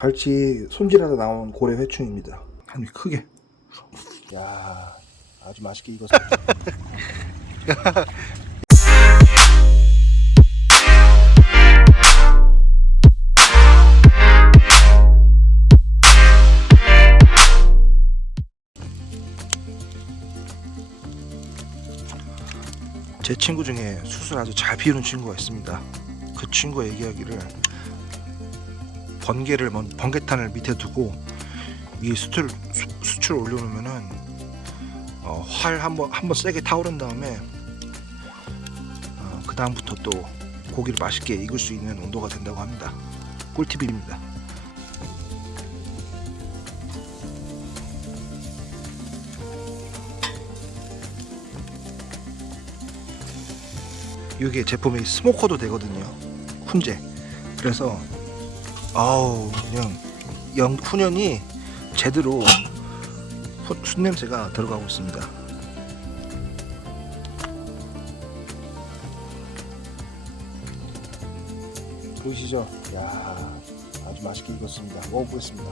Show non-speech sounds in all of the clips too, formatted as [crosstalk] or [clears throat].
갈치 손질하다 나온 고래 회충입니다. 한입 크게. 야, 아주 맛있게 익었습니다. [laughs] 제 친구 중에 숯을 아주 잘 피우는 친구가 있습니다. 그 친구가 얘기하기를 번개를 먼 번개탄을 밑에 두고 위에 수출 수, 수출 올려놓으면은 어, 활 한번 한번 세게 타오른 다음에 어, 그 다음부터 또 고기를 맛있게 익을 수 있는 온도가 된다고 합니다. 꿀팁입니다. 이게 제품이 스모커도 되거든요. 훈제. 그래서 아우 그냥 영 훈연이 제대로 후- 숯 냄새가 들어가고 있습니다. 보이시죠? 야 아주 맛있게 익었습니다. 먹어보겠습니다.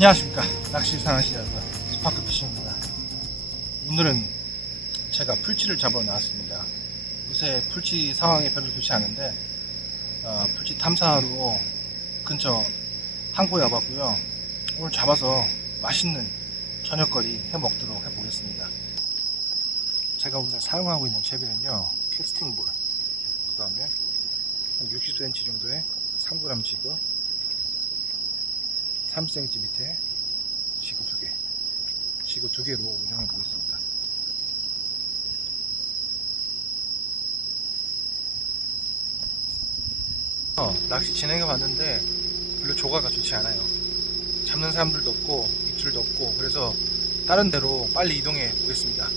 안녕하십니까 낚시 사랑하시는 여러분 스파크 피싱입니다. 오늘은 제가 풀치를 잡으러 나왔습니다. 요새 풀치 상황이 별로 좋지 않은데 어, 풀치 탐사하러 근처 항구에 와봤고요. 오늘 잡아서 맛있는 저녁거리 해 먹도록 해보겠습니다. 제가 오늘 사용하고 있는 채비는요 캐스팅볼 그 다음에 60cm 정도의 3g 지그 3cm 밑에 지그 두개 지그 두 개로 운영해 보겠습니다. 어, 낚시 진행해 봤는데 별로 조과가 좋지 않아요. 잡는 사람들도 없고 입질도 없고 그래서 다른 데로 빨리 이동해 보겠습니다.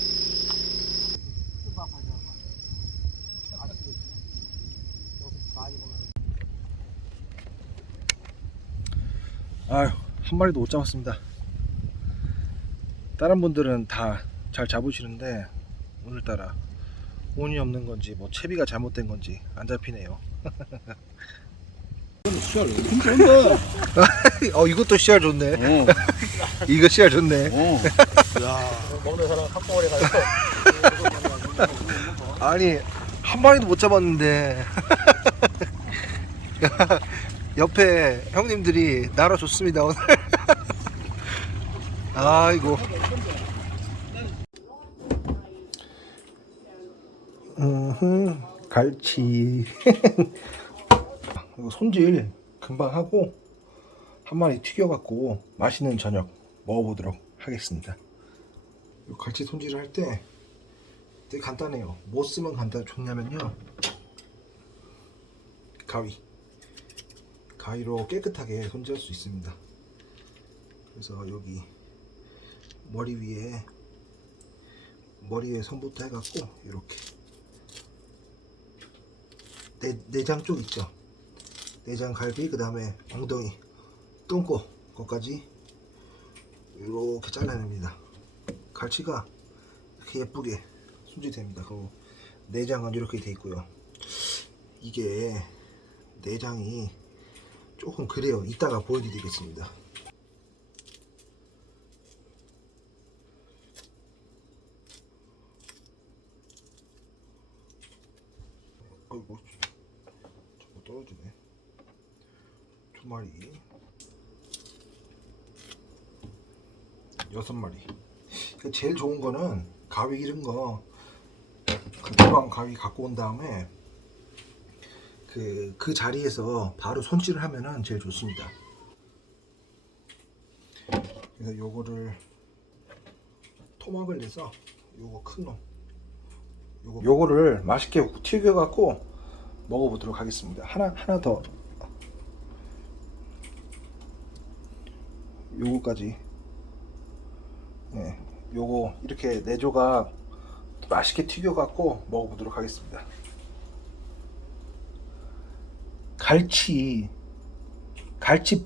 아유 한 마리도 못 잡았습니다. 다른 분들은 다 잘 잡으시는데 오늘따라 운이 없는 건지 뭐 채비가 잘못된 건지 안 잡히네요. [laughs] 어 이것도 씨알 좋네. 어. [laughs] 이거 씨알 좋네. 어. 야. 먹는 사람 한꺼번에 가서 아니 한 마리도 못 잡았는데 [laughs] 옆에 형님들이 날아 줬습니다 오늘. [laughs] 아이고. 음, 갈치. [laughs] 손질 금방 하고 한 마리 튀겨갖고 맛있는 저녁 먹어보도록 하겠습니다. 이 갈치 손질을 할 때 되게 간단해요. 뭐 쓰면 간단 좋냐면요. 가위. 가위로 깨끗하게 손질할 수 있습니다. 그래서 여기 머리 위에 머리 위에 선부터 해갖고 이렇게 내, 내장 쪽 있죠. 내장 갈비 그 다음에 엉덩이 똥꼬 거까지 이렇게 잘라냅니다. 갈치가 이렇게 예쁘게 손질됩니다. 그리고 내장은 이렇게 돼 있고요. 이게 내장이 조금 그래요. 이따가 보여드리겠습니다. 아이고, 자꾸 떨어지네. 두 마리, 여섯 마리. 그 제일 좋은 거는 가위 이런 거, 그 주방 가위 갖고 온 다음에 그, 그 자리에서 바로 손질을 하면은 제일 좋습니다. 그래서 요거를 토막을 내서 요거 큰 놈. 요거, 요거를 맛있게 튀겨 갖고 먹어보도록 하겠습니다. 하나 하나 더 요거까지 네, 요거 이렇게 네 조각 맛있게 튀겨 갖고 먹어보도록 하겠습니다. 갈치 갈치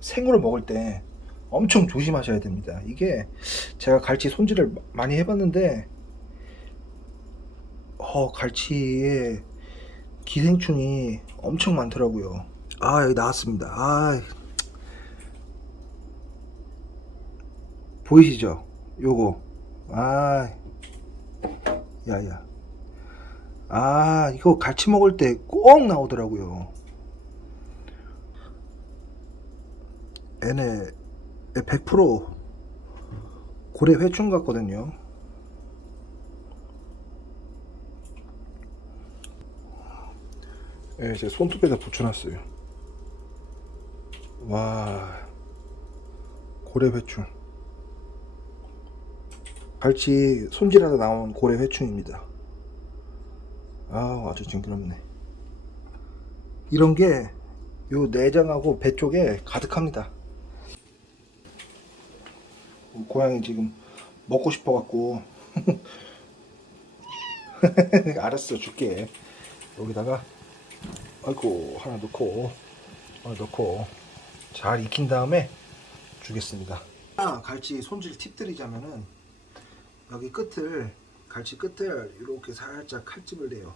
생으로 먹을 때 엄청 조심하셔야 됩니다. 이게 제가 갈치 손질을 마- 많이 해봤는데 어 갈치에 기생충이 엄청 많더라고요. 아 여기 나왔습니다. 아 보이시죠? 요거 아 야야 아 이거 갈치 먹을 때 꼭 나오더라고요. 얘네 100% 고래 회충 같거든요. 예, 제 손톱에다 붙여놨어요. 와, 고래 회충. 갈치 손질하다 나온 고래 회충입니다. 아, 아주 징그럽네. 이런 게 요 내장하고 배 쪽에 가득합니다. 고양이 지금 먹고 싶어갖고. [laughs] 알았어 줄게. 여기다가 아이고 하나 넣고 하나 넣고 잘 익힌 다음에 주겠습니다. 아, 갈치 손질 팁 드리자면은 여기 끝을 갈치 끝을 이렇게 살짝 칼집을 내요.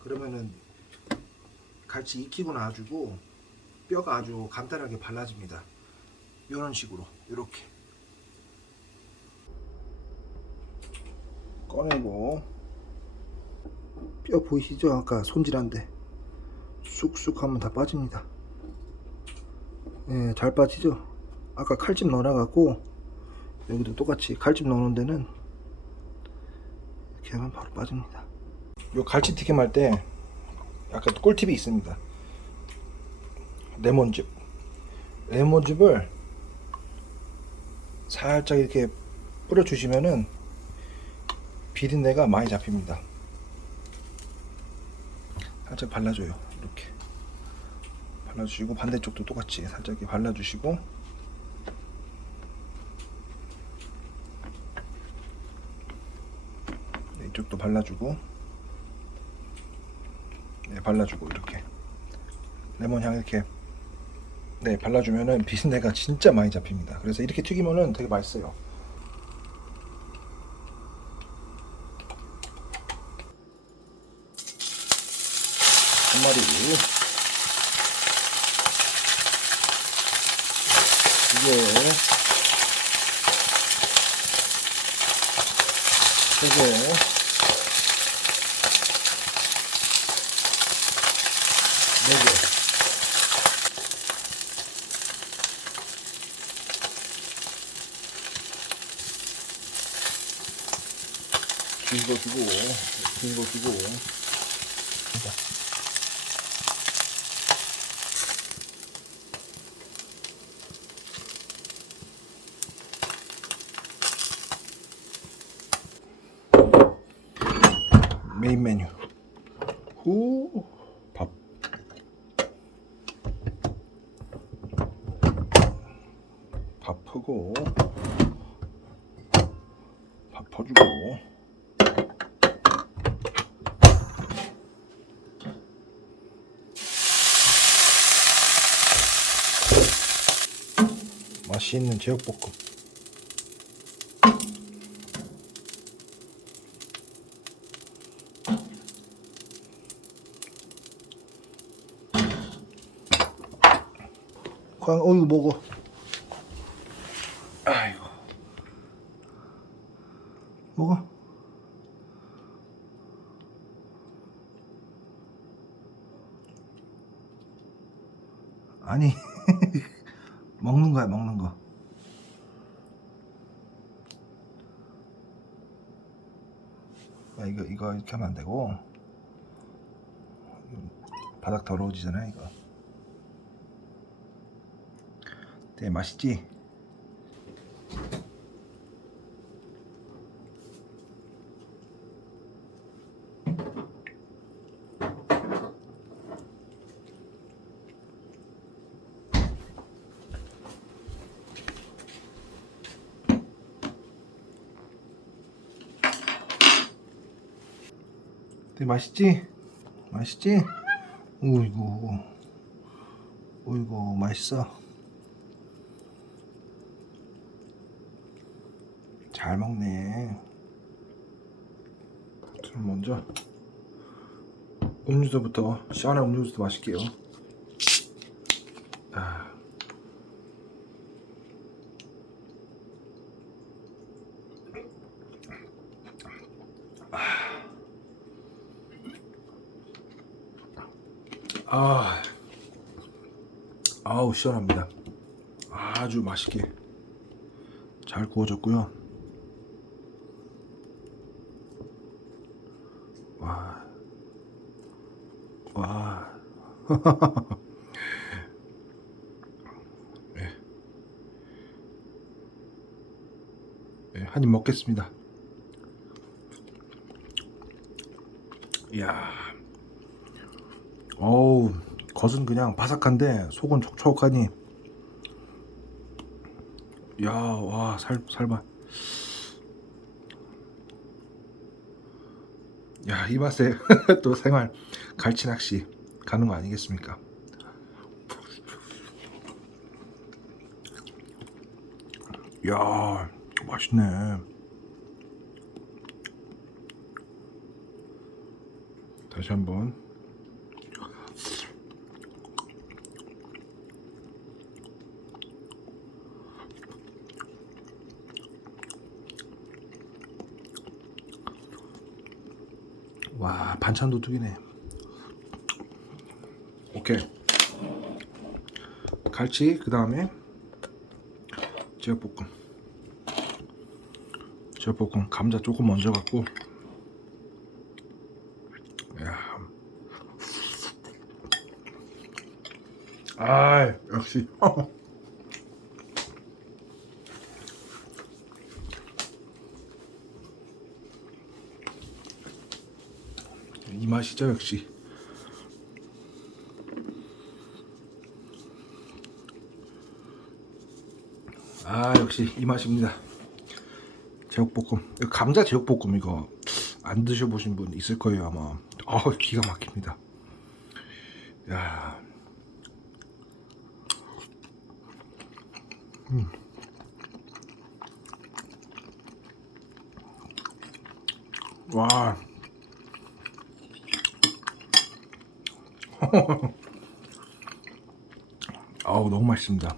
그러면은 갈치 익히고 나가지고 뼈가 아주 간단하게 발라집니다. 이런 식으로 이렇게 꺼내고 뼈 보이시죠? 아까 손질한데 쑥쑥 하면 다 빠집니다. 예, 잘 빠지죠? 아까 칼집 넣어놔갖고 여기도 똑같이 칼집 넣는 데는 이렇게 하면 바로 빠집니다. 요 갈치 튀김 할 때 약간 꿀팁이 있습니다. 레몬즙. 레몬즙을 살짝 이렇게 뿌려주시면은 비린내가 많이 잡힙니다. 살짝 발라줘요. 이렇게 발라주시고 반대쪽도 똑같이 살짝 발라주시고 네, 이쪽도 발라주고 네, 발라주고 이렇게 레몬 향 이렇게 네 발라주면은 비린내가 진짜 많이 잡힙니다. 그래서 이렇게 튀기면은 되게 맛있어요. 한 마리 두 개, 세 개, 네 개. 긴거 주고, 긴거 주고. 메인 메뉴. 후, 밥. 밥 푸고, 밥 퍼주고, 맛있는 제육볶음. 광, 어, 이거 먹어. 아이고. 먹어. 아니, 먹는 거야, 먹는 거. 야, 이렇게 하면 안 되고. 바닥 더러워지잖아, 이거. 되게 맛있지? 되게 맛있지? 맛있지? 오이고 오이고 맛있어. 잘 먹네. 그럼 먼저. 음료수부터 시원한 음료수도 마실게요 아. 아, 아우 시원합니다. 아주 맛있게 잘 구워졌고요. 와, 와. 네. 네, 한입 먹겠습니다. 이야. 어우 겉은 그냥 바삭한데 속은 촉촉하니. 야와살 살봐 야 이 맛에 [laughs] 또 생활 갈치 낚시 가는 거 아니겠습니까? 야 맛있네. 다시 한번 와 반찬 도둑이네. 오케이. 갈치 그 다음에 제육볶음. 제육볶음 감자 조금 얹어 갖고. 야. 아 역시 [laughs] 이 맛이죠 역시. 아 역시 이 맛입니다. 제육볶음. 감자 제육볶음 이거 안 드셔보신 분 있을 거예요 아마. 아 기가 막힙니다. 야. 음. 와 [laughs] 아우 너무 맛있습니다.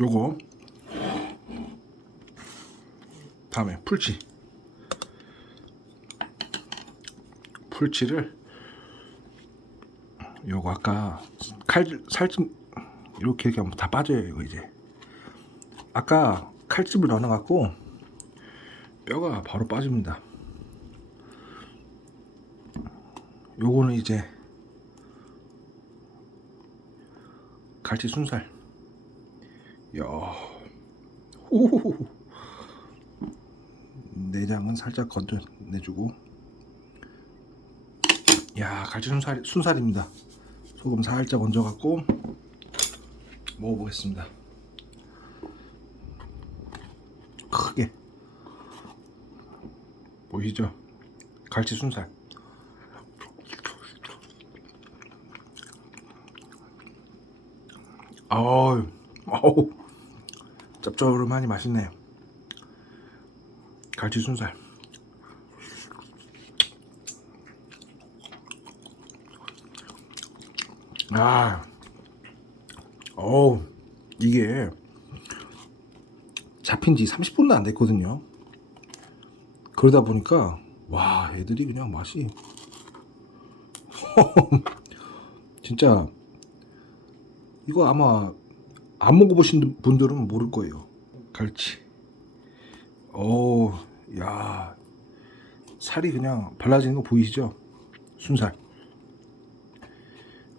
요거 다음에 풀치 풀치를 요거 아까 칼 살좀 이렇게 이렇게 하면 다 빠져요 이거 이제 아까 칼집을 넣어갖고 뼈가 바로 빠집니다. 요거는 이제 갈치 순살. 야, 오, 내장은 살짝 건져내주고. 야, 갈치 순살 순살입니다. 소금 살짝 얹어갖고 먹어보겠습니다. 크게 보이죠? 갈치 순살. 아우, 아우, 짭조름하니 맛있네요. 갈치 순살. 아, 어우, 이게 잡힌 지 30분도 안 됐거든요. 그러다 보니까, 와, 애들이 그냥 맛이. [laughs] 진짜 이거 아마 안 먹어보신 분들은 모를 거예요. 갈치. 오, 야, 살이 그냥 발라지는 거 보이시죠? 순살.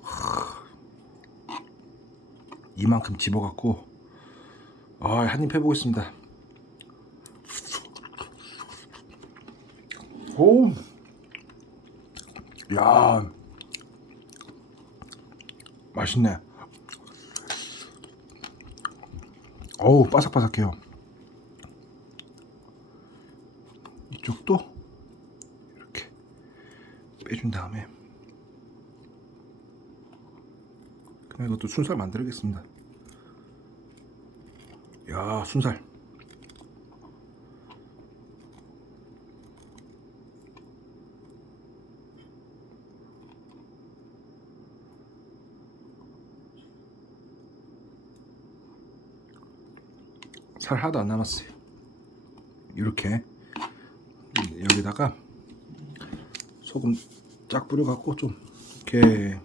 하, 이만큼 집어갖고, 아, 한입 해보겠습니다. 오, 야, 맛있네. 어우 바삭바삭해요 이쪽도 이렇게 해준 다음에 그냥 이것도 순살 만들겠습니다. 야 순살. 살 하나도 안 남았어요. 이렇게 여기다가 소금 쫙 뿌려갖고 좀 이렇게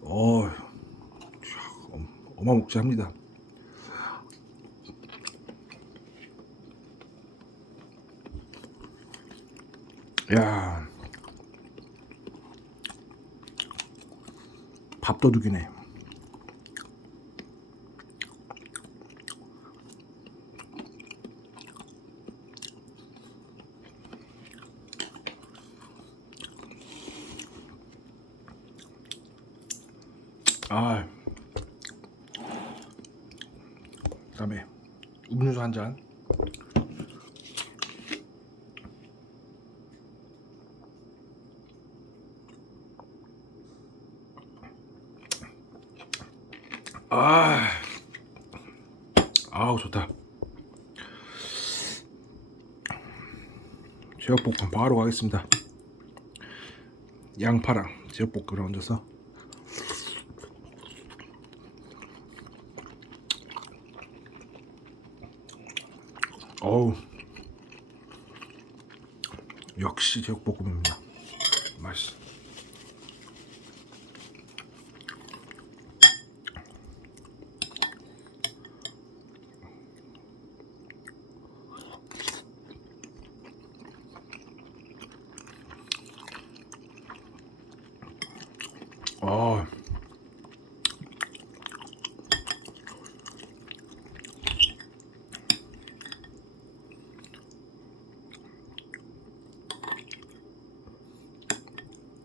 어 어마무시합니다. 야 밥도둑이네. 아. 그다음에 음료수 한 잔. 아. 아우 좋다. 제육볶음 바로 가겠습니다. 양파랑 제육볶음을 얹어서 어우 역시 제육볶음입니다 맛있어 어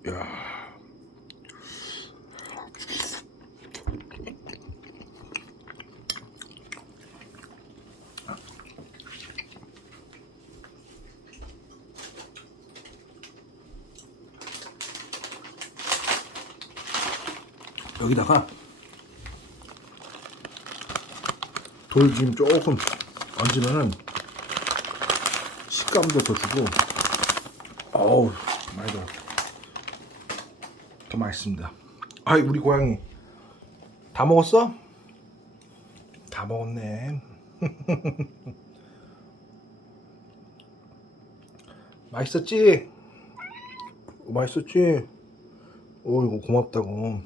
야. 여기다가 돌김 조금 얹으면은 식감도 더 주고 어우 많이 더 더 맛있습니다. 아이 우리 고양이 다 먹었어? 다 먹었네. [laughs] 맛있었지? 맛있었지? 오 이거 고맙다고.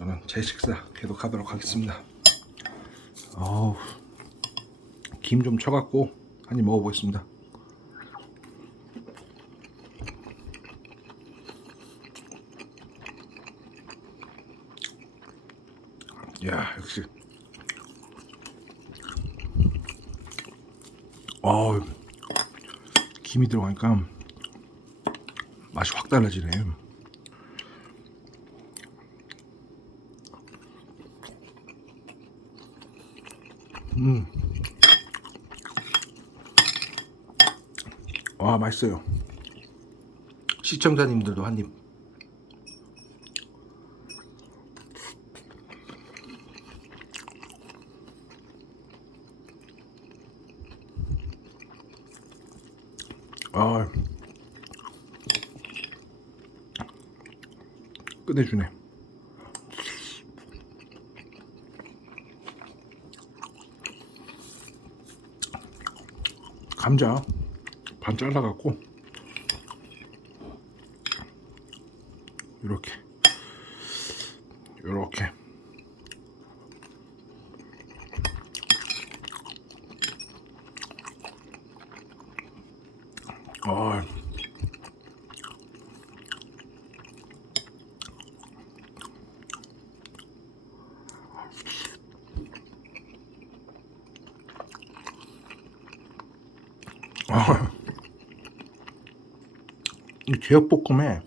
저는 제 식사 계속 하도록 하겠습니다. 어우 김 좀 쳐갖고 한 입 먹어보겠습니다. 야 역시 어 김이 들어가니까 맛이 확 달라지네 음 와 맛있어요. 시청자님들도 한입. 아. 끝내주네 감자. 반 잘라갖고. 이렇게 이렇게 아 아, 이 제육볶음에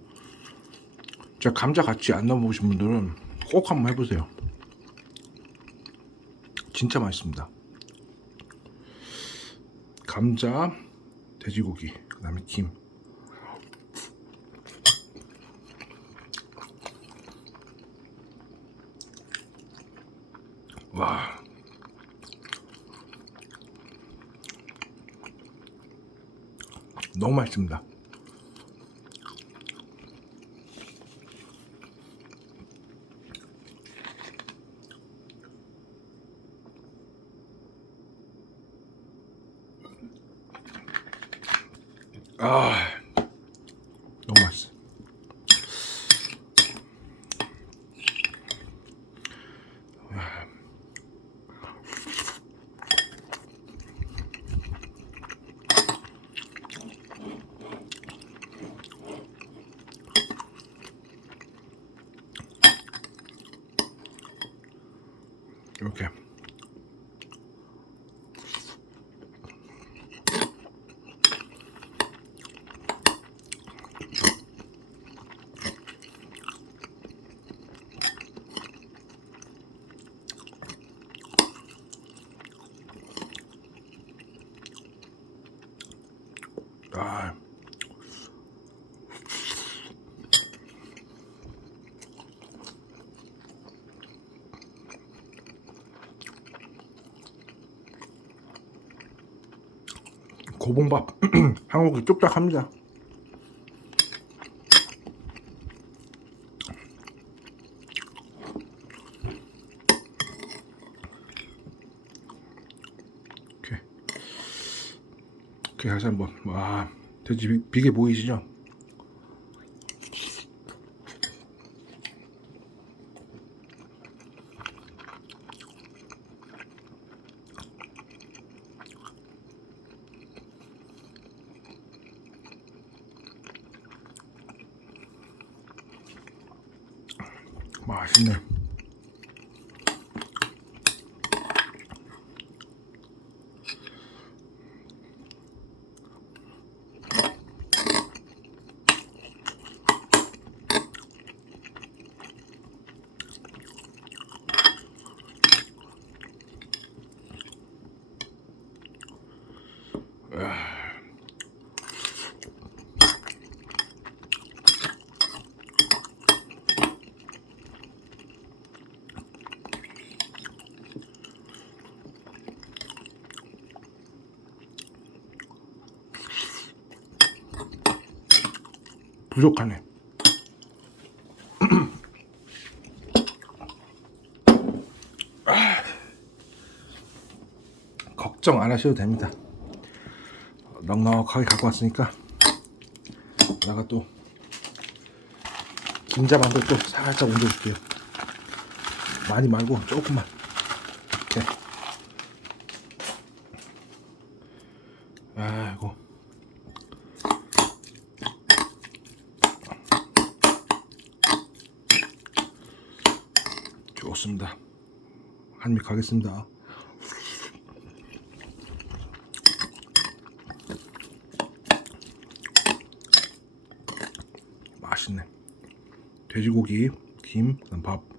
진짜 감자 같이 안 넣어보신 분들은 꼭 한번 해보세요. 진짜 맛있습니다. 감자, 돼지고기, 그 다음에 김. 와. 너무 맛있습니다. 아, 너무 맛있어. 이렇게. 아. 고봉밥 [clears throat] 한국이 뚝딱합니다. 이렇게 이렇게 다시 한번 와 돼지 비- 비계 보이시죠? 맛있네. 부족하네. [clears throat] 아. 걱정 안 하셔도 됩니다. 넉넉하게 갖고 왔으니까 내가 또 김자반도 또 살짝 얹어줄게요. 많이 말고 조금만 이렇게. 아이고. 좋습니다. 한입 가겠습니다. 맛있네. 돼지고기, 김, 밥.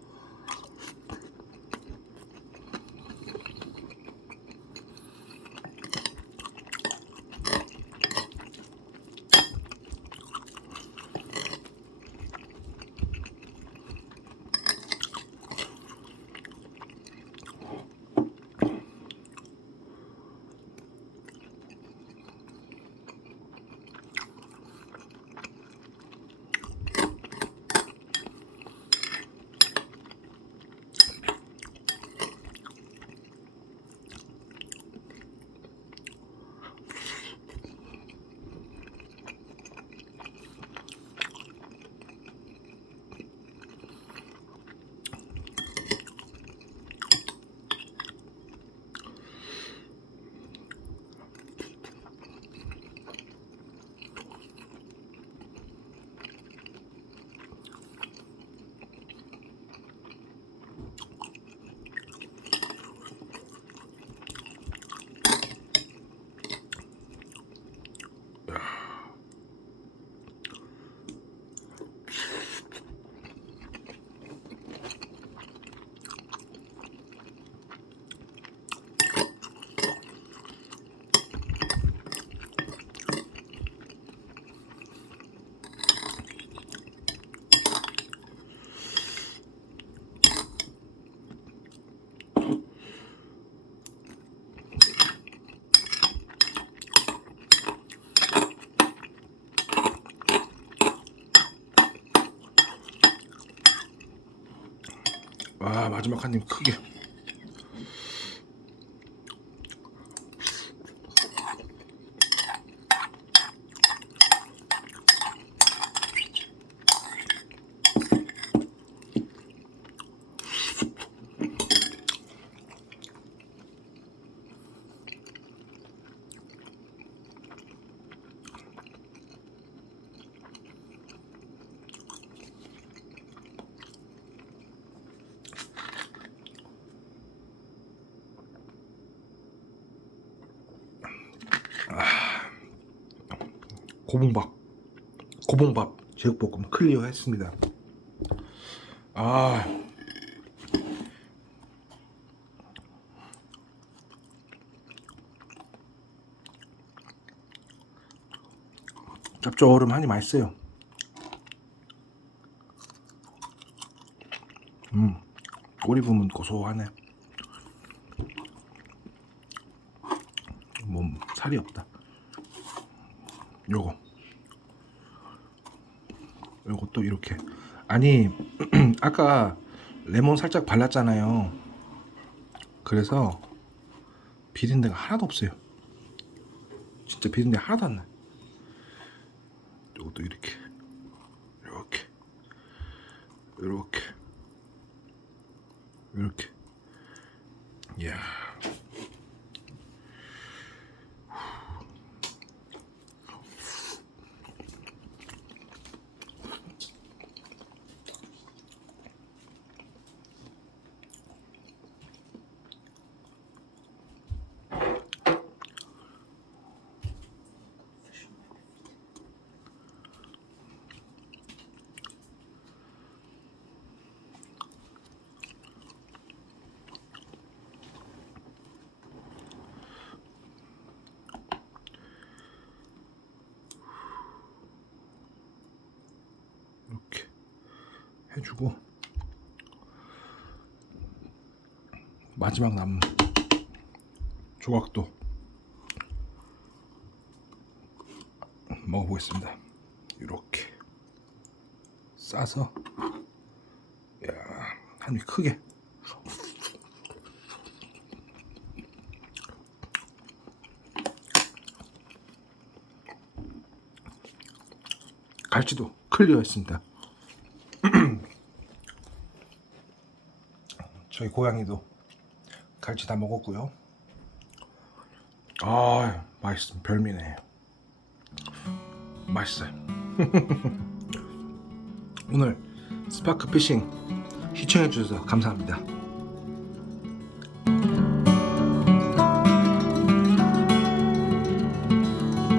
마지막 한 입 크게. 고봉밥 고봉밥 제육볶음 클리어 했습니다. 아 짭조름하니 맛있어요. 음 꼬리 부분 고소하네. 몸 살이 없다. 요거 또 이렇게. 아니 [clears throat] 아까 레몬 살짝 발랐잖아요. 그래서 비린내가 하나도 없어요. 진짜 비린내 하나도 안 나요. 요것도 이렇게. 이렇게. 이렇게. 이렇게. 이야 이렇게 해주고 마지막 남은 조각도 먹어보겠습니다. 이렇게 싸서 야한 입 크게 갈치도 클리어했습니다. [clears throat] 저희 고양이도 갈치 다 먹었고요. 아, 맛있음 별미네. 맛있어요. [laughs] 오늘 스파크 피싱 시청해 주셔서 감사합니다.